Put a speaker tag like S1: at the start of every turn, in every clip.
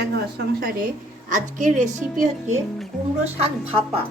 S1: বাঁচা সংসারে আজকের রেসিপি হচ্ছে কুমড়ো শাক ভাপা।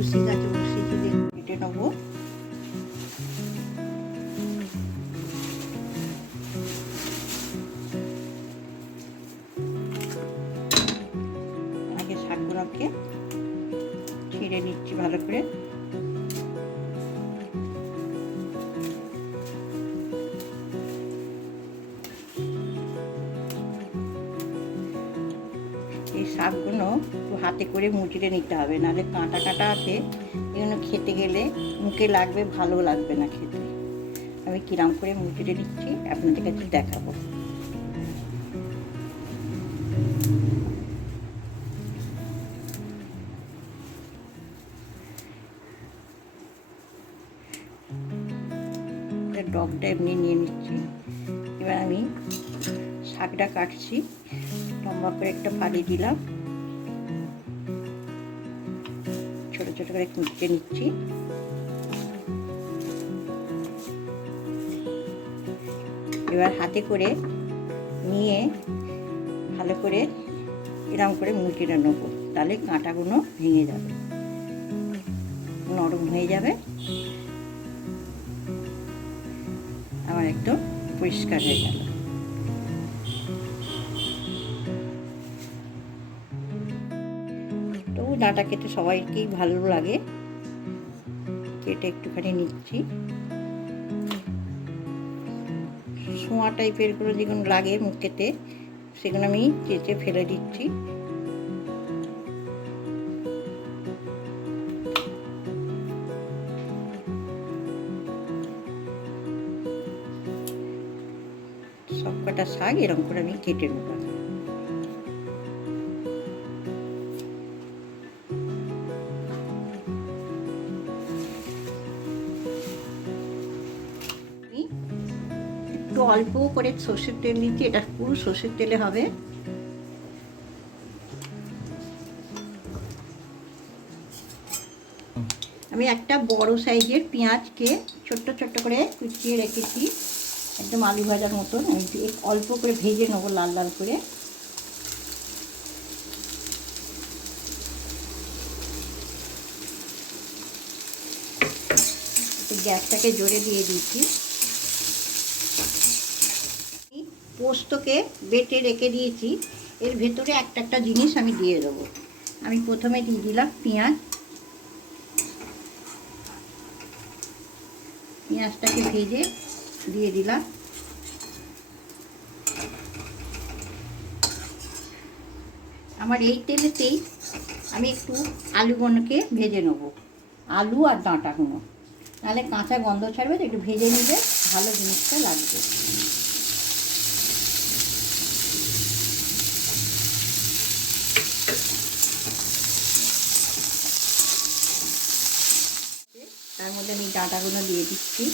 S1: তুলসী গাছ বসিয়েছি দেখুন কেটে নেব। আগে শাকগুলোকে ছিঁড়ে নিচ্ছি ভালো করে। করে মুচড়ে নিতে হবে, নাহলে কাঁটা কাঁটা আছে। এগুলো খেতে গেলে মুখে লাগবে, ভালো লাগবে না খেতে। আমি কিরাম করে মুচড়ে নিচ্ছি, আপনাদের কাছে দেখাবো। ডগটা এমনি নিয়ে নিচ্ছি। এবার আমি শাকটা কাটছি লম্বা করে একটা ফালি দিলাম। ছোট করে কুচকে নিচ্ছি। এবার হাতে করে নিয়ে ভালো করে এরম করে মুচিয়ে নেব, তাহলে কাঁটাগুলো ভেঙে যাবে। নরম হয়ে যাবে। আমার একদম পরিষ্কার হয়ে গেল। ডাঁটা খেতে সবাইকেই ভালো লাগে। কেটে একটুখানি নিচ্ছি। শোঁয়া টাইপের করে যেগুলো লাগে মুখেতে সেগুলো আমি চেঁচে ফেলে দিচ্ছি। সব কটা শাক এরকম করে আমি কেটে নেব। একটু অল্প করে সর্ষের তেল দিচ্ছি এটা পুরো সর্ষের তেলে হবে। আমি একটা বড় সাইজের পেঁয়াজকে ছোট্ট ছোট্ট করে কুচিয়ে রেখেছি, একদম আলু ভাজার মতন। আমি অল্প করে ভেজে নেব লাল লাল করে। গ্যাসটাকে জোরে দিয়ে দিচ্ছি। পোস্তকে বেটে রেখে দিয়েছি। এর ভেতরে একটা একটা জিনিস আমি দিয়ে দেবো। আমি প্রথমে দিয়ে দিলাম পেঁয়াজ। পেঁয়াজটাকে ভেজে দিয়ে দিলাম। আমার এই তেলেতেই আমি একটু আলুগুলোকে ভেজে নেব। আলু আর ডাঁটাগুলো নাহলে কাঁচা গন্ধ ছাড়বে তো একটু ভেজে নিলে ভালো জিনিসটা লাগবে। তার মধ্যে আমি ডাঁটাগুলো দিয়ে দিচ্ছি।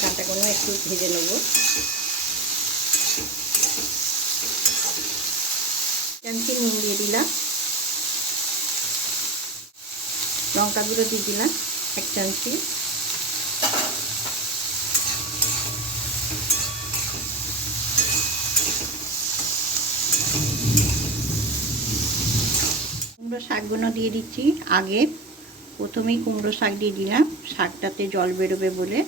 S1: ডাঁটাগুলো একটু ভেজে নেব। চামচি নুন দিয়ে দিলাম। লঙ্কা গুঁড়ো দিয়ে দিলাম এক চামচি। কুমড়ো শাকগুলো দিয়ে দিচ্ছি। আগে প্রথমেই কুমড়ো শাক দিয়ে দিলাম। শাকটাতে জল বেরোবে বলে।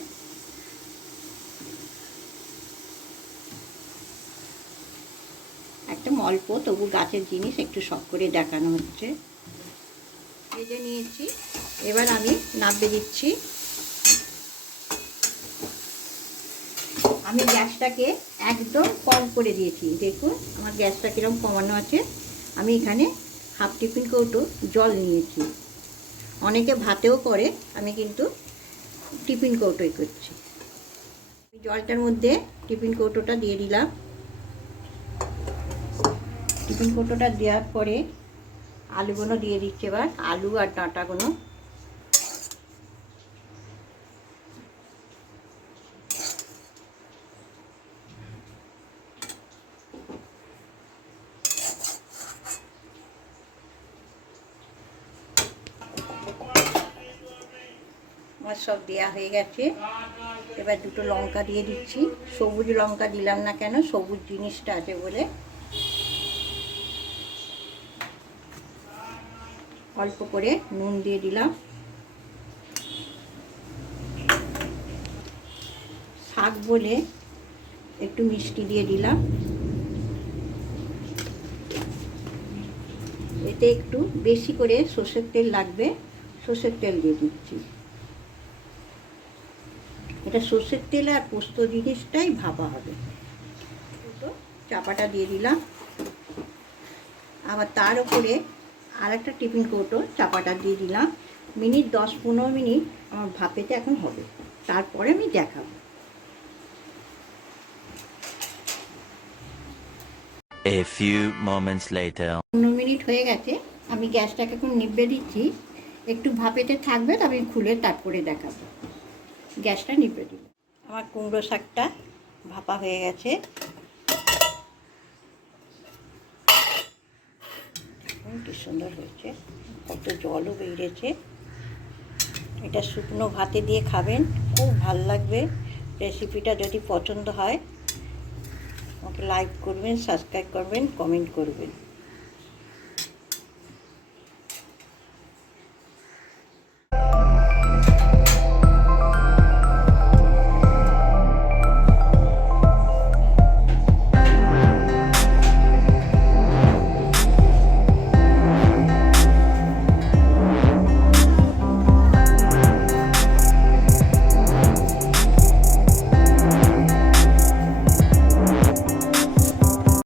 S1: একদম অল্প, তবু গাছের জিনিস একটু শখ করে দেখানো হচ্ছে। ভেজে নিয়েছি। এবার আমি নাববে দিচ্ছি। আমি গ্যাসটাকে একদম কম করে দিয়েছি। দেখুন, আমার গ্যাসটা কীরকম কমানো আছে। আমি এখানে হাফ টিফিন কৌটো জল নিয়েছি। অনেকে ভাতেও করে, আমি কিন্তু টিফিন কৌটোই করছি। জলটার মধ্যে টিফিন কৌটোটা দিয়ে দিলাম। টিফিন কৌটোটা দেওয়ার পরে আলুগুলো দিয়ে দিচ্ছি এবার, আলু আর ডাঁটাগুলো। আমার সব দেওয়া হয়ে গেছে। এবার দুটো লঙ্কা দিয়ে দিচ্ছি। সবুজ লঙ্কা দিলাম না কেন, সবুজ জিনিসটা আছে বলে। অল্প করে নুন দিয়ে দিলাম। শাক বলে একটু মিষ্টি দিয়ে দিলাম। এতে একটু বেশি করে সর্ষের তেল লাগবে, সর্ষের তেল দিয়ে দিচ্ছি। এটা সর্ষের তেল আর পোস্ত জিনিসটাই ভাবা হবে। দুটো চাপাটা দিয়ে দিলাম। আবার তার উপরে আর একটা টিফিন কৌটো চাপাটা দিয়ে দিলাম। মিনিট দশ পনেরো মিনিট আমার ভাপেতে এখন হবে। তারপরে আমি দেখাবো।
S2: A few moments later.
S1: পনেরো মিনিট হয়ে গেছে। আমি গ্যাসটাকে এখন নিভে দিচ্ছি। একটু ভাপেতে থাকবে তবে আমি খুলে তারপরে দেখাবো। গ্যাসটা নিভে দিল আমার কুমড়ো শাকটা ভাপা হয়ে গেছে। কি সুন্দর হয়েছে, কত জলও বেরিয়েছে। এটা শুকনো ভাতে দিয়ে খাবেন, খুব ভালো লাগবে। রেসিপিটা যদি পছন্দ হয়, আমাকে লাইক করবেন, সাবস্ক্রাইব করবেন, কমেন্ট করবেন।